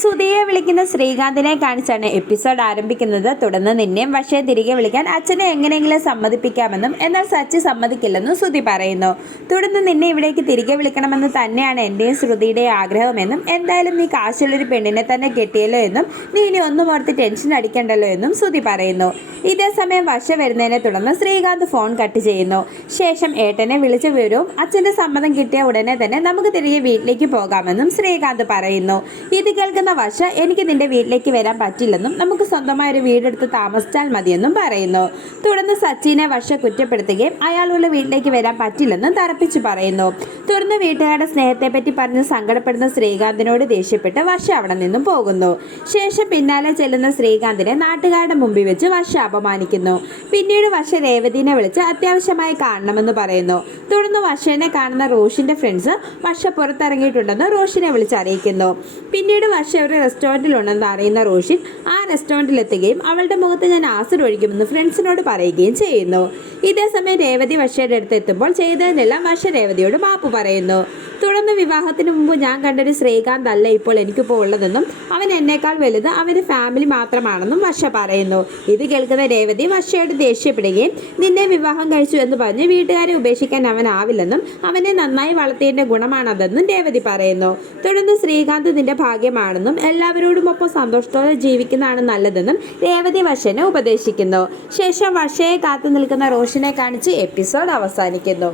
സുധിയെ വിളിക്കുന്ന ശ്രീകാന്തിനെ കാണിച്ചാണ് എപ്പിസോഡ് ആരംഭിക്കുന്നത്. തുടർന്ന് നിന്നെയും പക്ഷേ തിരികെ വിളിക്കാൻ അച്ഛനെ എങ്ങനെയെങ്കിലും സമ്മതിപ്പിക്കാമെന്നും എന്നാൽ സച്ചി സമ്മതിക്കില്ലെന്നും സുധി പറയുന്നു. തുടർന്ന് നിന്നെ ഇവിടേക്ക് തിരികെ വിളിക്കണമെന്ന് തന്നെയാണ് എന്റെയും ശ്രുതിയുടെയും ആഗ്രഹമെന്നും എന്തായാലും നീ കാശുള്ളൊരു പെണ്ണിനെ തന്നെ കെട്ടിയല്ലോ എന്നും നീ ഇനി ഒന്നും ഓർത്ത് ടെൻഷൻ അടിക്കണ്ടല്ലോ എന്നും സുധി പറയുന്നു. ഇതേ സമയം വർഷ വരുന്നതിനെ തുടർന്ന് ശ്രീകാന്ത് ഫോൺ കട്ട് ചെയ്യുന്നു. ശേഷം ഏട്ടനെ വിളിച്ചു വിവരവും അച്ഛന്റെ സമ്മതം കിട്ടിയ ഉടനെ തന്നെ നമുക്ക് തിരികെ വീട്ടിലേക്ക് പോകാമെന്നും ശ്രീകാന്ത് പറയുന്നു. ഇത് കേൾക്കുന്ന വർഷ എനിക്ക് നിന്റെ വീട്ടിലേക്ക് വരാൻ പറ്റില്ലെന്നും നമുക്ക് സ്വന്തമായ ഒരു വീടെടുത്ത് താമസിച്ചാൽ മതിയെന്നും പറയുന്നു. തുടർന്ന് സച്ചിനെ വശ കുറ്റപ്പെടുത്തുകയും അയാളുള്ള വീട്ടിലേക്ക് വരാൻ പറ്റില്ലെന്നും തറപ്പിച്ചു പറയുന്നു. തുടർന്ന് വീട്ടുകാരുടെ സ്നേഹത്തെപ്പറ്റി പറഞ്ഞ് സങ്കടപ്പെടുന്ന ശ്രീകാന്തിനോട് ദേഷ്യപ്പെട്ട് വശ അവിടെ നിന്നും പോകുന്നു. ശേഷം പിന്നാലെ ചെല്ലുന്ന ശ്രീകാന്തിനെ നാട്ടുകാരുടെ മുമ്പിൽ വെച്ച് വശ അപമാനിക്കുന്നു. പിന്നീട് വശ രേവതിനെ വിളിച്ച് അത്യാവശ്യമായി കാണണമെന്ന് പറയുന്നു. തുടർന്ന് വശേനെ കാണുന്ന റോഷിന്റെ ഫ്രണ്ട്സ് വശ പുറത്തിറങ്ങിയിട്ടുണ്ടെന്ന് റോഷിനെ വിളിച്ച് അറിയിക്കുന്നു പിന്നീട് വർഷ ഒരു റെസ്റ്റോറന്റിലുണ്ടെന്ന് അറിയുന്ന റോഷിൻ ആ റെസ്റ്റോറന്റിലെത്തുകയും അവളുടെ മുഖത്ത് ഞാൻ ആസിഡ് ഒഴിക്കുമെന്ന് ഫ്രണ്ട്സിനോട് പറയുകയും ചെയ്യുന്നു. ഇതേസമയം രേവതി വർഷയുടെ അടുത്ത് എത്തുമ്പോൾ ചെയ്തതിനെല്ലാം വർഷ രേവതിയോട് മാപ്പ് പറയുന്നു. തുടർന്ന് വിവാഹത്തിന് മുമ്പ് ഞാൻ കണ്ടൊരു ശ്രീകാന്ത് അല്ല ഇപ്പോൾ എനിക്കിപ്പോൾ ഉള്ളതെന്നും അവൻ എന്നേക്കാൾ വലുത് അവന്റെ ഫാമിലി മാത്രമാണെന്നും വർഷ പറയുന്നു. ഇത് കേൾക്കുന്ന രേവതി വർഷയോട് ദേഷ്യപ്പെടുകയും നിന്നെ വിവാഹം കഴിച്ചു എന്ന് പറഞ്ഞ് വീട്ടുകാരെ ഉപേക്ഷിക്കാൻ അവനാവില്ലെന്നും അവനെ നന്നായി വളർത്തിയതിന്റെ ഗുണമാണതെന്നും രേവതി പറയുന്നു. തുടർന്ന് ശ്രീകാന്ത് നിന്റെ ഭാഗ്യമാണെന്നും എല്ലാവരോടും ഒപ്പം സന്തോഷത്തോടെ ജീവിക്കുന്നതാണ് നല്ലതെന്നും രേവതി വർഷനെ ഉപദേശിക്കുന്നു. ശേഷം വർഷയെ കാത്തു നിൽക്കുന്ന റോഷനെ കാണിച്ച് എപ്പിസോഡ് അവസാനിക്കുന്നു.